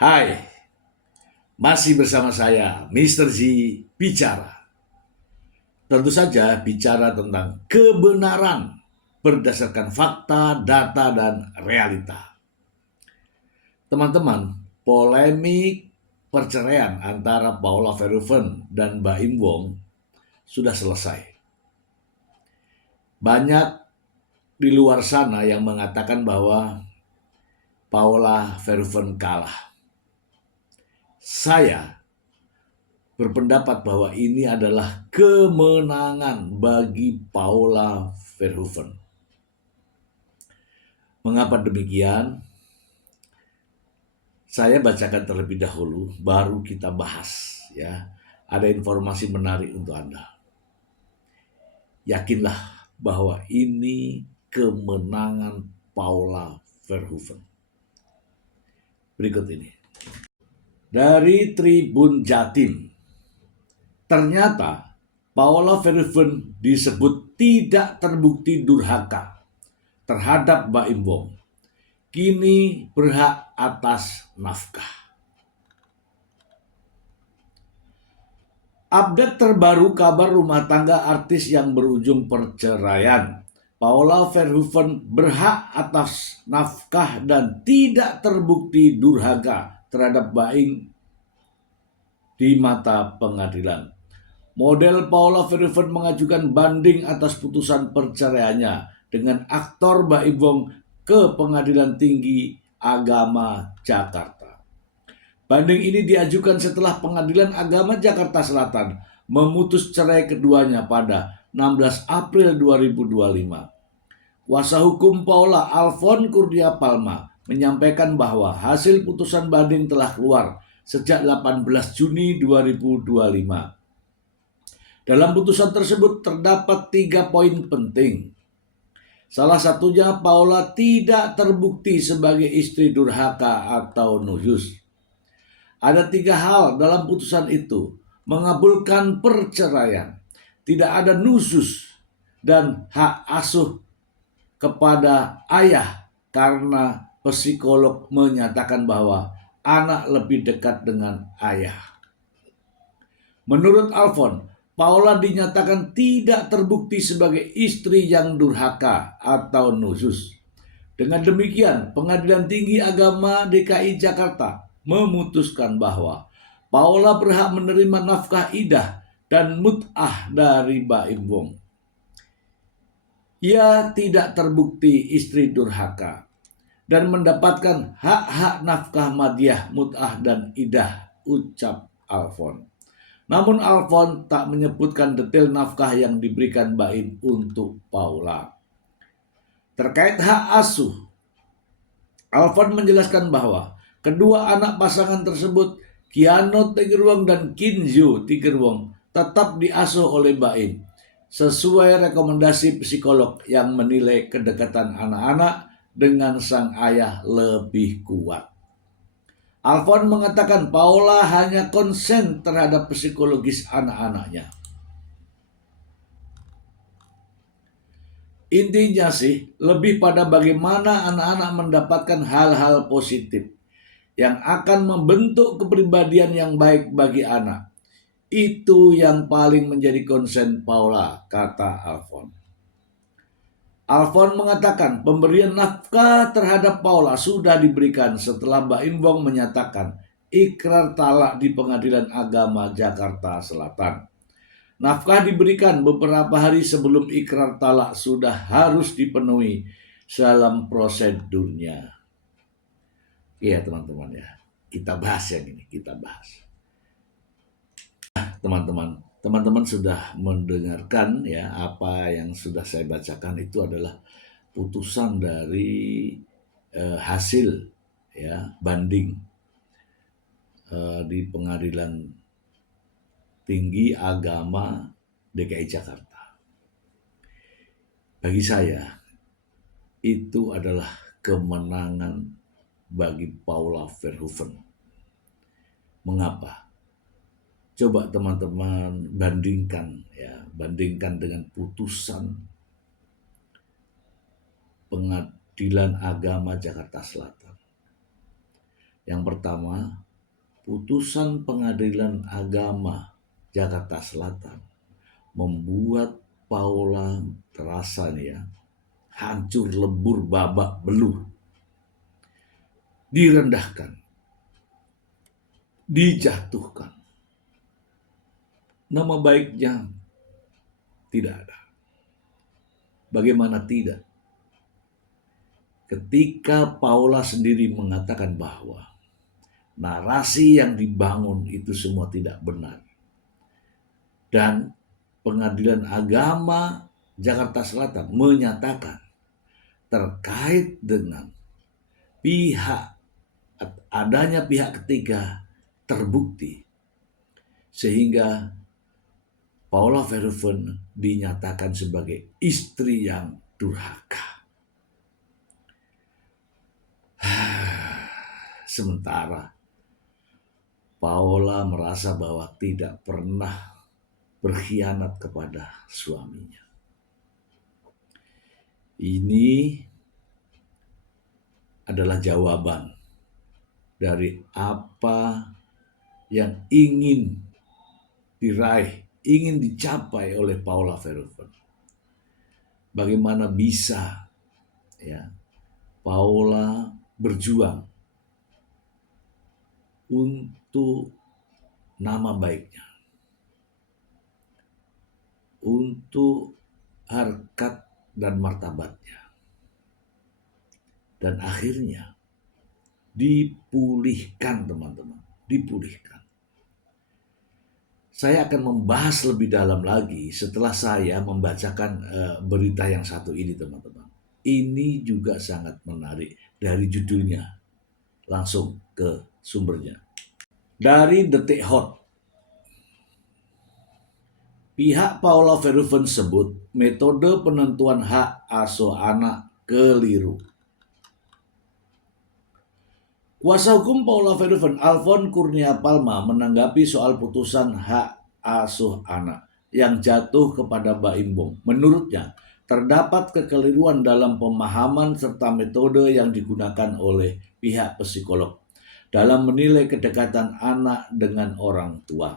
Hai, masih bersama saya, Mr. Z Bicara. Tentu saja bicara tentang kebenaran berdasarkan fakta, data, dan realita. Teman-teman, polemik perceraian antara Paula Verhoeven dan Baim Wong sudah selesai. Banyak di luar sana yang mengatakan bahwa Paula Verhoeven kalah. Saya berpendapat bahwa ini adalah kemenangan bagi Paula Verhoeven. Mengapa demikian? Saya bacakan terlebih dahulu, baru kita bahas ya. Ada informasi menarik untuk Anda. Yakinlah bahwa ini kemenangan Paula Verhoeven. Berikut ini. Dari Tribun Jatim. Ternyata Paula Verhoeven disebut tidak terbukti durhaka terhadap Baim Wong. Kini berhak atas nafkah. Update terbaru kabar rumah tangga artis yang berujung perceraian. Paula Verhoeven berhak atas nafkah dan tidak terbukti durhaka terhadap Baim di mata pengadilan. Model Paula Verhoeven mengajukan banding atas putusan perceraiannya dengan aktor Baim Wong ke Pengadilan Tinggi Agama Jakarta. Banding ini diajukan setelah Pengadilan Agama Jakarta Selatan memutus cerai keduanya pada 16 April 2025. Kuasa hukum Paula, Alfon Kurnia Palma, menyampaikan bahwa hasil putusan banding telah keluar sejak 18 Juni 2025. Dalam putusan tersebut terdapat 3 poin penting. Salah satunya Paula tidak terbukti sebagai istri durhaka atau nusyus. Ada 3 hal dalam putusan itu: mengabulkan perceraian, tidak ada nusyus, dan hak asuh kepada ayah karena psikolog menyatakan bahwa anak lebih dekat dengan ayah. Menurut Alfon, Paula dinyatakan tidak terbukti sebagai istri yang durhaka atau nusyus. Dengan demikian, Pengadilan Tinggi Agama DKI Jakarta memutuskan bahwa Paula berhak menerima nafkah idah dan mut'ah dari Baim Wong. Ia tidak terbukti istri durhaka dan mendapatkan hak-hak nafkah madiah, mut'ah, dan idah, ucap Alfon. Namun Alfon tak menyebutkan detail nafkah yang diberikan Baim untuk Paula. Terkait hak asuh, Alfon menjelaskan bahwa kedua anak pasangan tersebut, Kiano Tigerwong dan Kinjo Tigerwong, tetap diasuh oleh Baim sesuai rekomendasi psikolog yang menilai kedekatan anak-anak dengan sang ayah lebih kuat. Alfon mengatakan Paula hanya konsen terhadap psikologis anak-anaknya. Intinya sih lebih pada bagaimana anak-anak mendapatkan hal-hal positif yang akan membentuk kepribadian yang baik bagi anak. Itu yang paling menjadi konsen Paula, kata Alfon. Alfon mengatakan pemberian nafkah terhadap Paula sudah diberikan setelah Baim Wong menyatakan ikrar talak di Pengadilan Agama Jakarta Selatan. Nafkah diberikan beberapa hari sebelum ikrar talak sudah harus dipenuhi dalam prosedurnya. Iya teman-teman ya, kita bahas yang ini, kita bahas. Teman-teman sudah mendengarkan ya apa yang sudah saya bacakan. Itu adalah putusan dari hasil ya banding di Pengadilan Tinggi Agama DKI Jakarta. Bagi saya itu adalah kemenangan bagi Paula Verhoeven. Mengapa? Coba teman-teman bandingkan dengan putusan Pengadilan Agama Jakarta Selatan. Yang pertama, putusan Pengadilan Agama Jakarta Selatan membuat Paula terasa nih ya, hancur lebur babak belur, direndahkan, dijatuhkan. Nama baiknya tidak ada. Bagaimana tidak? Ketika Paula sendiri mengatakan bahwa narasi yang dibangun itu semua tidak benar. Dan Pengadilan Agama Jakarta Selatan menyatakan terkait dengan adanya pihak ketiga terbukti, sehingga Paula Verhoeven dinyatakan sebagai istri yang durhaka. Sementara Paula merasa bahwa tidak pernah berkhianat kepada suaminya. Ini adalah jawaban dari apa yang ingin diraih, ingin dicapai oleh Paula Verhoeven. Bagaimana bisa ya Paula berjuang untuk nama baiknya, untuk harkat dan martabatnya, dan akhirnya dipulihkan, teman-teman, dipulihkan. Saya akan membahas lebih dalam lagi setelah saya membacakan berita yang satu ini, teman-teman. Ini juga sangat menarik dari judulnya. Langsung ke sumbernya. Dari Detik Hot. Pihak Paula Verhoeven sebut metode penentuan hak asuh anak keliru. Kuasa hukum Paula Verhoeven, Alfon Kurnia Palma, menanggapi soal putusan hak asuh anak yang jatuh kepada Mbak Imbong. Menurutnya, terdapat kekeliruan dalam pemahaman serta metode yang digunakan oleh pihak psikolog dalam menilai kedekatan anak dengan orang tua.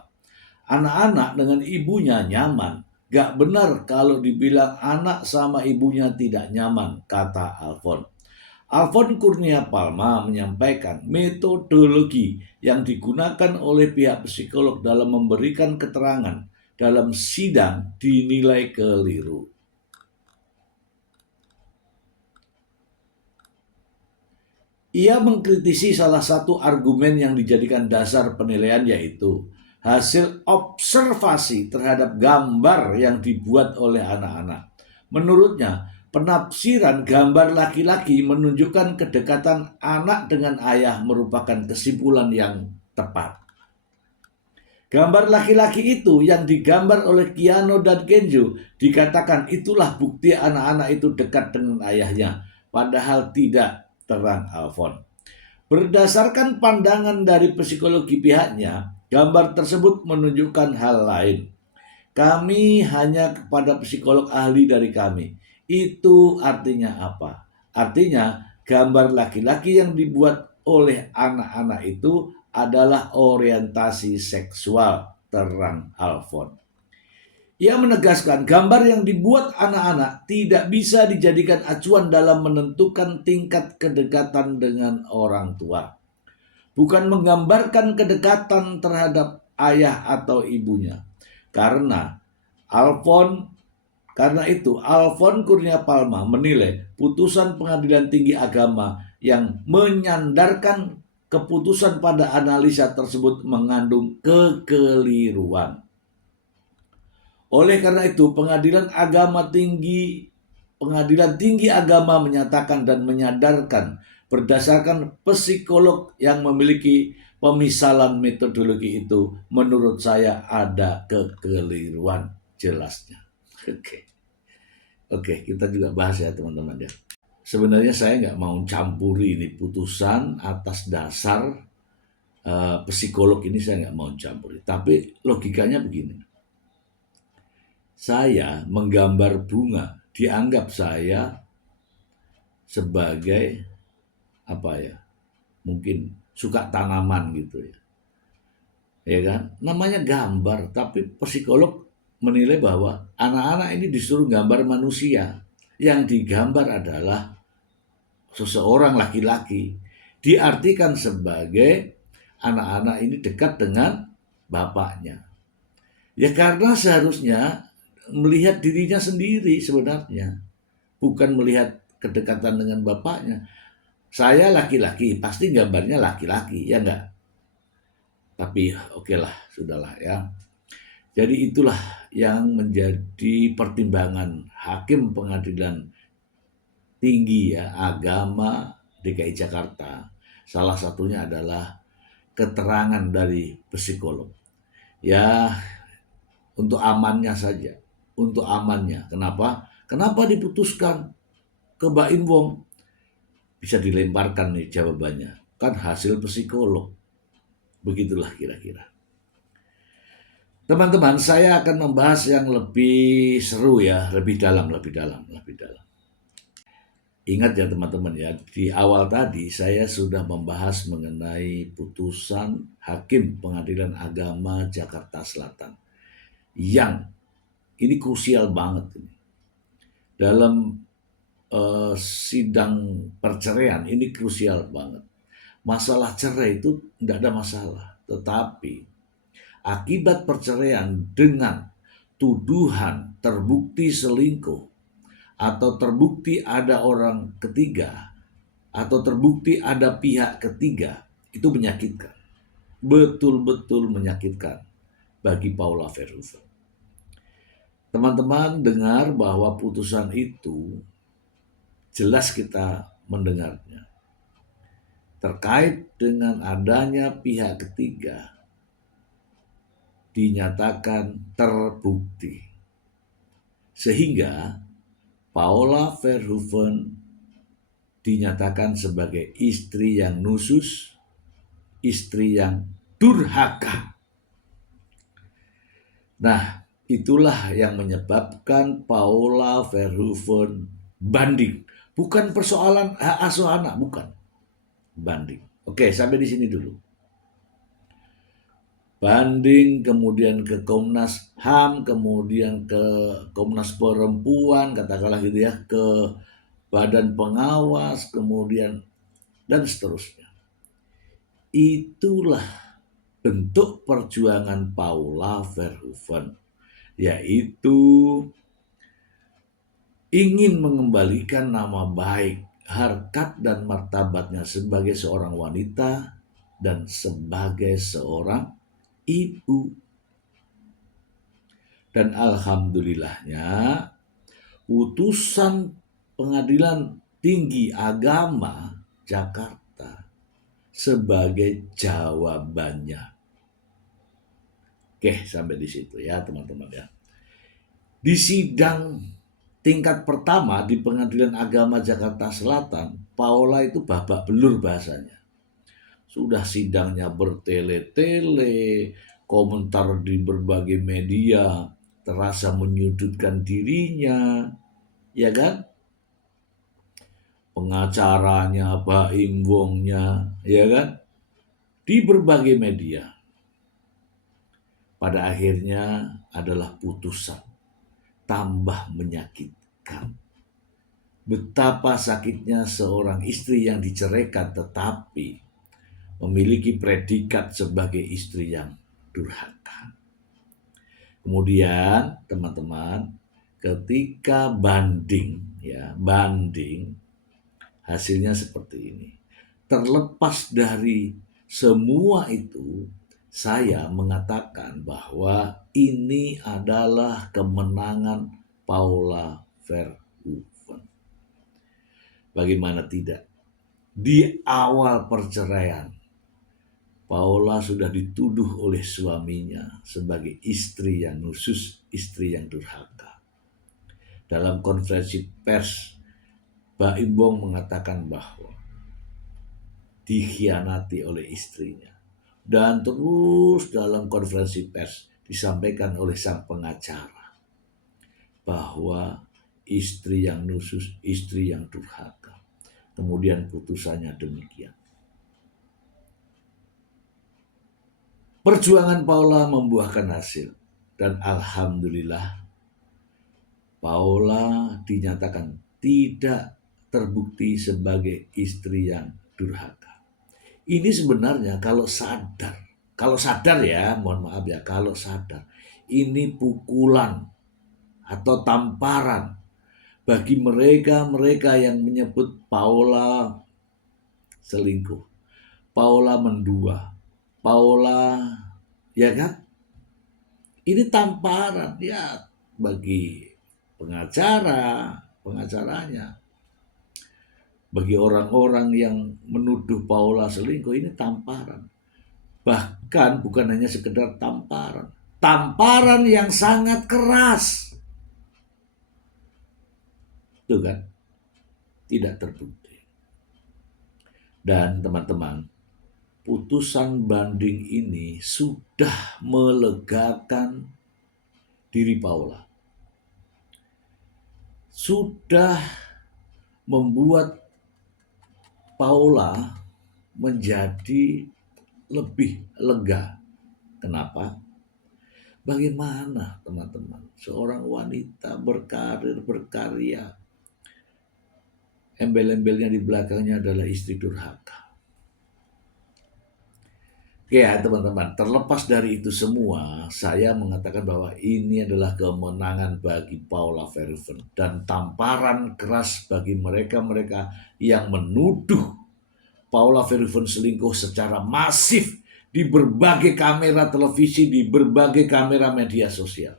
Anak-anak dengan ibunya nyaman. Gak benar kalau dibilang anak sama ibunya tidak nyaman, kata Alfon. Alfon Kurnia Palma menyampaikan metodologi yang digunakan oleh pihak psikolog dalam memberikan keterangan dalam sidang dinilai keliru. Ia mengkritisi salah satu argumen yang dijadikan dasar penilaian, yaitu hasil observasi terhadap gambar yang dibuat oleh anak-anak. Menurutnya, penafsiran gambar laki-laki menunjukkan kedekatan anak dengan ayah merupakan kesimpulan yang tepat. Gambar laki-laki itu yang digambar oleh Keanu dan Kenzo dikatakan itulah bukti anak-anak itu dekat dengan ayahnya, padahal tidak, terang Alfon. Berdasarkan pandangan dari psikologi pihaknya, gambar tersebut menunjukkan hal lain. Kami hanya kepada psikolog ahli dari kami. Itu artinya apa? Artinya gambar laki-laki yang dibuat oleh anak-anak itu adalah orientasi seksual, terang Alfon. Ia menegaskan gambar yang dibuat anak-anak tidak bisa dijadikan acuan dalam menentukan tingkat kedekatan dengan orang tua. Bukan menggambarkan kedekatan terhadap ayah atau ibunya. Karena itu Alfon Kurnia Palma menilai putusan Pengadilan Tinggi Agama yang menyandarkan keputusan pada analisa tersebut mengandung kekeliruan. Oleh karena itu, Pengadilan Tinggi Agama menyatakan dan menyadarkan berdasarkan psikolog yang memiliki pemisalan metodologi itu, menurut saya ada kekeliruan jelasnya. Oke, kita juga bahas ya teman-teman ya. Sebenarnya saya nggak mau campuri ini putusan atas dasar psikolog ini, saya nggak mau campuri. Tapi logikanya begini. Saya menggambar bunga, dianggap saya sebagai mungkin suka tanaman gitu ya. Ya kan? Namanya gambar, tapi psikolog menilai bahwa anak-anak ini disuruh gambar manusia. Yang digambar adalah seseorang laki-laki. Diartikan sebagai anak-anak ini dekat dengan bapaknya. Ya karena seharusnya melihat dirinya sendiri sebenarnya, bukan melihat kedekatan dengan bapaknya. Saya laki-laki, pasti gambarnya laki-laki, ya enggak? Tapi oke lah, sudahlah ya. Jadi itulah yang menjadi pertimbangan Hakim Pengadilan Tinggi ya Agama DKI Jakarta. Salah satunya adalah keterangan dari psikolog. Ya, untuk amannya saja. Untuk amannya. Kenapa? Kenapa diputuskan ke Baim Wong? Bisa dilemparkan nih jawabannya. Kan hasil psikolog. Begitulah kira-kira. Teman-teman, saya akan membahas yang lebih seru ya, lebih dalam. Ingat ya teman-teman ya, di awal tadi saya sudah membahas mengenai putusan Hakim Pengadilan Agama Jakarta Selatan. Yang ini krusial banget ini. Dalam sidang perceraian ini krusial banget. Masalah cerai itu tidak ada masalah, tetapi akibat perceraian dengan tuduhan terbukti selingkuh atau terbukti ada orang ketiga atau terbukti ada pihak ketiga, itu menyakitkan. Betul-betul menyakitkan bagi Paula Verhoeven. Teman-teman dengar bahwa putusan itu jelas kita mendengarnya. Terkait dengan adanya pihak ketiga dinyatakan terbukti. Sehingga Paula Verhoeven dinyatakan sebagai istri yang nusus, istri yang durhaka. Nah, itulah yang menyebabkan Paula Verhoeven banding. Bukan persoalan hak asuh anak, bukan. Banding. Oke, sampai di sini dulu. Banding, kemudian ke Komnas HAM, kemudian ke Komnas Perempuan, katakanlah gitu ya, ke Badan Pengawas, kemudian dan seterusnya. Itulah bentuk perjuangan Paula Verhoeven, yaitu ingin mengembalikan nama baik, harkat dan martabatnya sebagai seorang wanita dan sebagai seorang ibu. Dan alhamdulillahnya putusan Pengadilan Tinggi Agama Jakarta sebagai jawabannya. Oke, sampai di situ ya teman-teman ya. Di sidang tingkat pertama di Pengadilan Agama Jakarta Selatan, Paula itu babak belur bahasanya. Sudah sidangnya bertele-tele, komentar di berbagai media, terasa menyudutkan dirinya, ya kan? Pengacaranya, Baim Wongnya, ya kan? Di berbagai media. Pada akhirnya adalah putusan. Tambah menyakitkan. Betapa sakitnya seorang istri yang diceraikan tetapi memiliki predikat sebagai istri yang durhaka. Kemudian teman-teman, ketika banding hasilnya seperti ini. Terlepas dari semua itu, saya mengatakan bahwa ini adalah kemenangan Paula Verhoeven. Bagaimana tidak? Di awal perceraian, Paula sudah dituduh oleh suaminya sebagai istri yang nusus, istri yang durhaka. Dalam konferensi pers, Baim Wong mengatakan bahwa dikhianati oleh istrinya. Dan terus dalam konferensi pers disampaikan oleh sang pengacara bahwa istri yang nusus, istri yang durhaka. Kemudian putusannya demikian. Perjuangan Paula membuahkan hasil. Dan alhamdulillah Paula dinyatakan tidak terbukti sebagai istri yang durhaka. Ini sebenarnya kalau sadar ya, mohon maaf ya, kalau sadar, ini pukulan atau tamparan bagi mereka-mereka yang menyebut Paula selingkuh, Paula mendua, Paula, ya kan? Ini tamparan ya bagi pengacaranya, bagi orang-orang yang menuduh Paula selingkuh, ini tamparan. Bahkan bukan hanya sekedar tamparan yang sangat keras. Itu kan tidak terbukti. Dan teman-teman, putusan banding ini sudah melegakan diri Paula. Sudah membuat Paula menjadi lebih lega. Kenapa? Bagaimana teman-teman seorang wanita berkarir, berkarya, embel-embelnya di belakangnya adalah istri durhaka. Ya teman-teman, terlepas dari itu semua, saya mengatakan bahwa ini adalah kemenangan bagi Paula Verhoeven dan tamparan keras bagi mereka-mereka yang menuduh Paula Verhoeven selingkuh secara masif di berbagai kamera televisi, di berbagai kamera media sosial.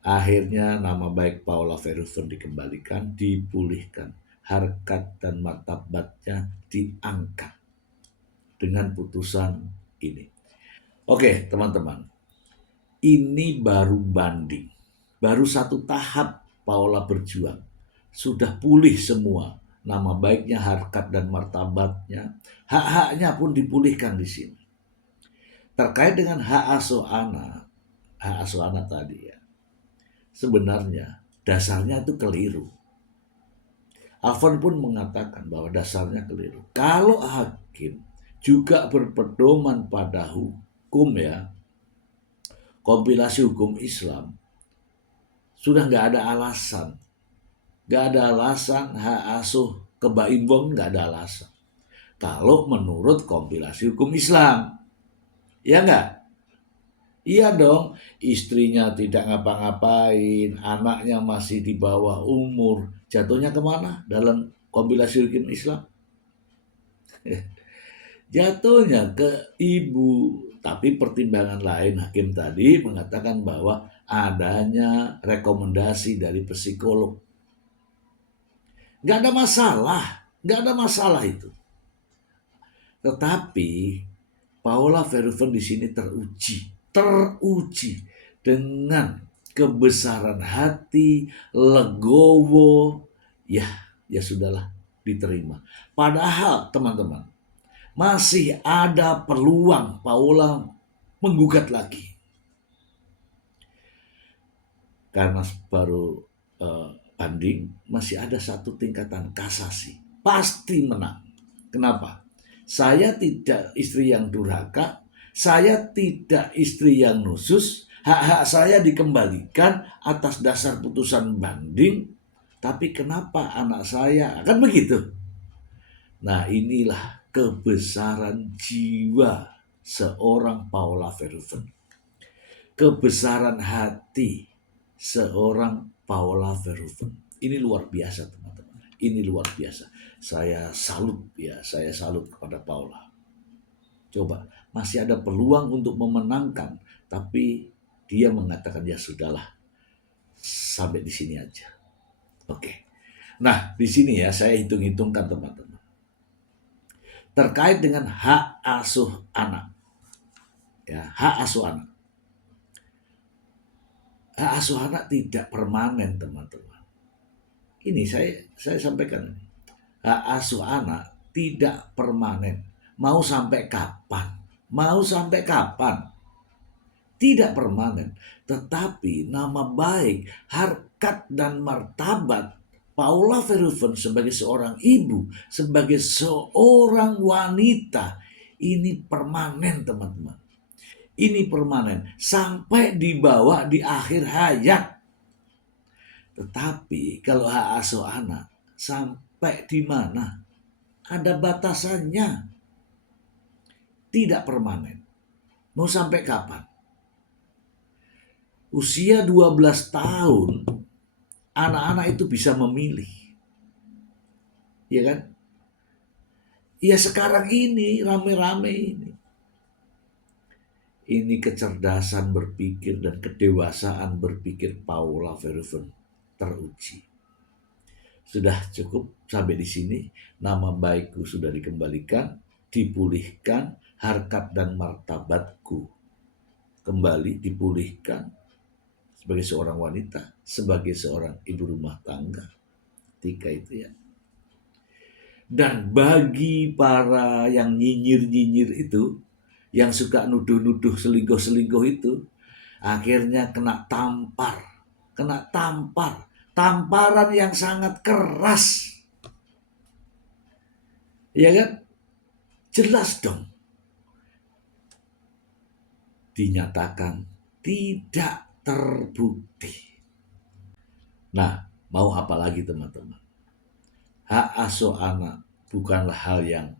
Akhirnya nama baik Paula Verhoeven dikembalikan, dipulihkan, harkat dan martabatnya diangkat dengan putusan ini. Oke teman-teman, ini baru banding, baru satu tahap Paula berjuang, sudah pulih semua, nama baiknya, harkat dan martabatnya, hak-haknya pun dipulihkan di sini. Terkait dengan hak asuh anak tadi ya, sebenarnya dasarnya itu keliru. Alfon pun mengatakan bahwa dasarnya keliru. Kalau hakim juga berpedoman pada hukum ya, kompilasi hukum Islam, sudah nggak ada alasan. Nggak ada alasan hak asuh ke Baim Wong, nggak ada alasan. Kalau menurut kompilasi hukum Islam. Ya nggak? Iya dong, istrinya tidak ngapa-ngapain, anaknya masih di bawah umur. Jatuhnya kemana dalam kompilasi hukum Islam? Jatuhnya ke ibu. Tapi pertimbangan lain hakim tadi mengatakan bahwa adanya rekomendasi dari psikolog. Nggak ada masalah itu. Tetapi Paula Verhoeven di sini teruji dengan kebesaran hati, legowo, ya sudahlah, diterima. Padahal teman-teman, masih ada peluang Paula menggugat lagi. Karena baru banding, masih ada satu tingkatan kasasi. Pasti menang. Kenapa? Saya tidak istri yang durhaka, saya tidak istri yang nusus, hak-hak saya dikembalikan atas dasar putusan banding, tapi kenapa anak saya? Kan begitu. Nah inilah kebesaran jiwa seorang Paula Verhoeven. Kebesaran hati seorang Paula Verhoeven. Ini luar biasa teman-teman. Ini luar biasa. Saya salut kepada Paula. Coba, masih ada peluang untuk memenangkan, tapi dia mengatakan ya sudahlah, sampai di sini aja. Oke. Nah, di sini ya saya hitung-hitungkan teman-teman. Terkait dengan hak asuh anak. Ya, hak asuh anak. Hak asuh anak tidak permanen teman-teman. Ini saya sampaikan ini. Hak asuh anak tidak permanen. Mau sampai kapan? Tidak permanen. Tetapi nama baik, harkat dan martabat Paula Verhoeven sebagai seorang ibu, sebagai seorang wanita Ini permanen teman-teman. Ini permanen sampai dibawa di akhir hayat. Tetapi kalau hak asuh anak sampai di mana? Ada batasannya. Tidak permanen. Mau sampai kapan? Usia 12 tahun anak-anak itu bisa memilih. Ya kan? Ya sekarang ini rame-rame ini. Ini kecerdasan berpikir dan kedewasaan berpikir Paula Verhoeven teruji. Sudah cukup sampai di sini. Nama baikku sudah dikembalikan, dipulihkan, harkat dan martabatku kembali dipulihkan sebagai seorang wanita, sebagai seorang ibu rumah tangga. Ketika itu ya. Dan bagi para yang nyinyir-nyinyir itu, yang suka nuduh-nuduh selingkuh-selingkuh itu, akhirnya kena tampar. Tamparan yang sangat keras. Ya kan? Jelas dong. Dinyatakan tidak terbukti. Nah, mau apa lagi teman-teman? Hak asuh anak bukanlah hal yang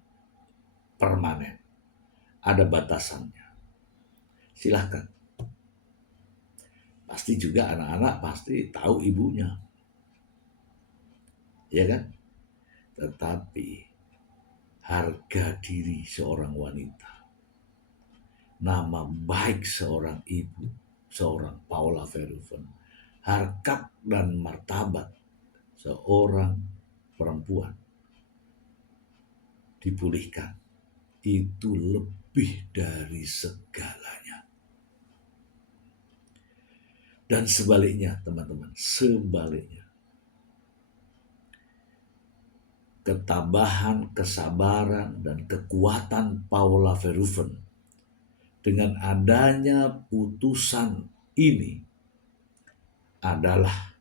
permanen. Ada batasannya. Silahkan. Pasti juga anak-anak pasti tahu ibunya. Ya kan? Tetapi harga diri seorang wanita, nama baik seorang ibu, seorang Paula Verhoeven, harkat dan martabat seorang perempuan dipulihkan. Itu lebih dari segalanya. Dan sebaliknya teman-teman, sebaliknya. Ketabahan, kesabaran, dan kekuatan Paula Verhoeven dengan adanya putusan ini adalah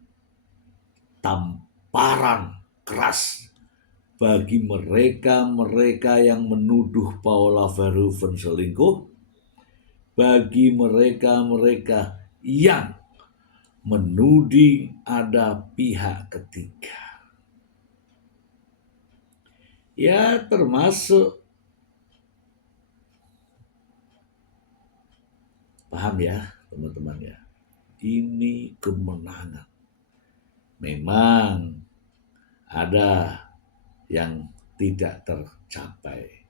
tamparan keras bagi mereka-mereka yang menuduh Paula Verhoeven selingkuh, bagi mereka-mereka yang menuding ada pihak ketiga. Ya termasuk, paham ya teman-teman ya, ini kemenangan. Memang ada yang tidak tercapai.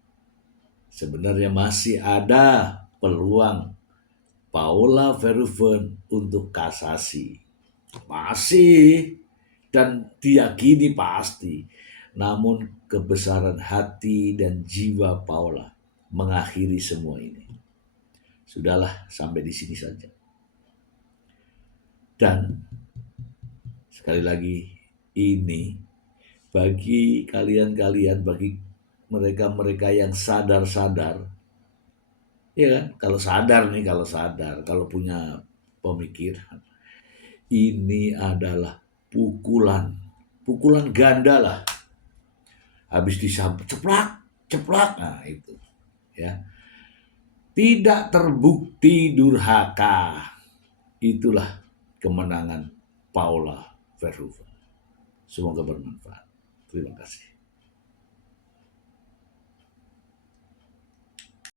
Sebenarnya masih ada peluang Paula Verhoeven untuk kasasi. Masih, dan diyakini pasti. Namun kebesaran hati dan jiwa Paula mengakhiri semua ini. Sudahlah, sampai di sini saja. Dan sekali lagi, ini bagi kalian-kalian, bagi mereka-mereka yang sadar-sadar, ya kan? Kalau sadar, kalau punya pemikiran, ini adalah pukulan ganda lah. Habis disambut ceplak, nah itu, ya. Tidak terbukti durhaka. Itulah kemenangan Paula Verhoeven. Semoga bermanfaat. Terima kasih.